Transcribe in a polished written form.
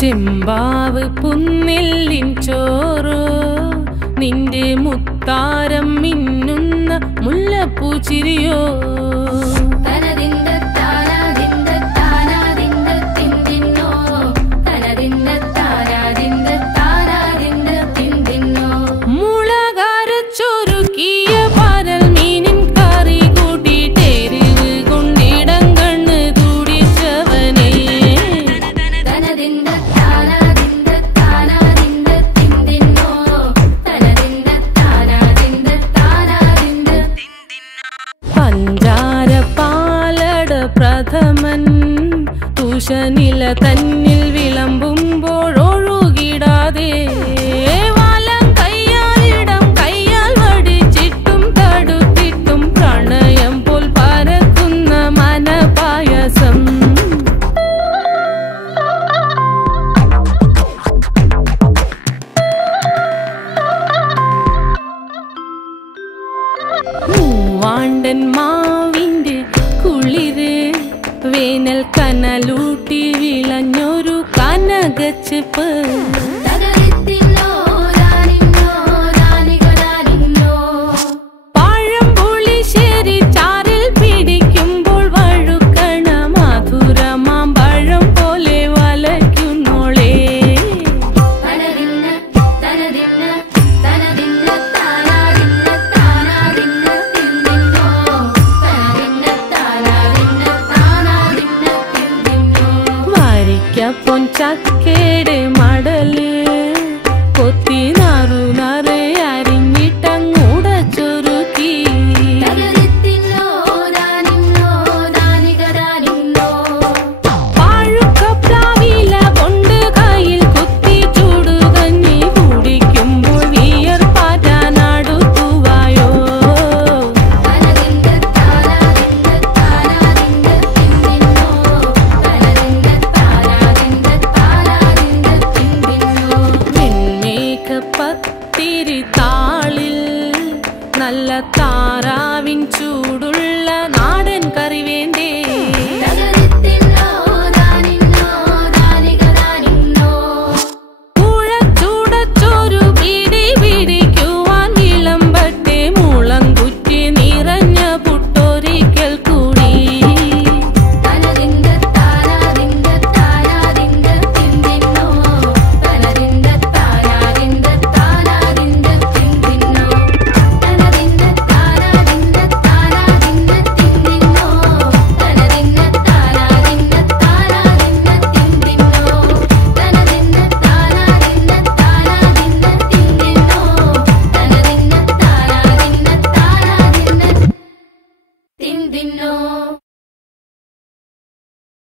ചെമ്പാവ് പുന്നെല്ലിൻ ചോറ് നിന്റെ മുത്താരം മിന്നുന്ന മുല്ലപ്പൂ ചിരിയോ പ്രഥമൻ തുഷനില തന്നിൽ വിളമ്പുമ്പോഴൊഴുകിടാതെ വലം കയ്യാലിടം കയ്യാൽ വടിച്ചിട്ടും തടുത്തിട്ടും പ്രണയം പോൽ പരക്കുന്ന മനപായസം മൂവാണ്ടൻ മാവിന്റെ കുളിര് വേനൽ കനലൂട്ടി വിളഞ്ഞൊരു കനകച്ചെപ്പ് പഴംപുളിശ്ശേരി ചാറിൽ പിടിക്കുമ്പോൾ വഴുക്കണ മധുരമാം പഴം പോലെ വലയ്ക്കുന്നോളേ പൊൻചക്കയുടെ മടല് കൊത്തി നാറു നറേ അരിഞ്ഞിട്ടങ്ങൂട ചൊരുക്കി പാഴുക്കപ്ലാവില കൊണ്ട് കയ്യിൽ കുത്തി ചൂടുകഞ്ഞി കുടിക്കുമ്പോൾ വിയർപ്പാറ്റാനടുത്തുവായോ പത്തിരി താളിൽ നല്ല താറാവിൻ ചൂടുള്ള നാടൻ കറി വേണ്ടി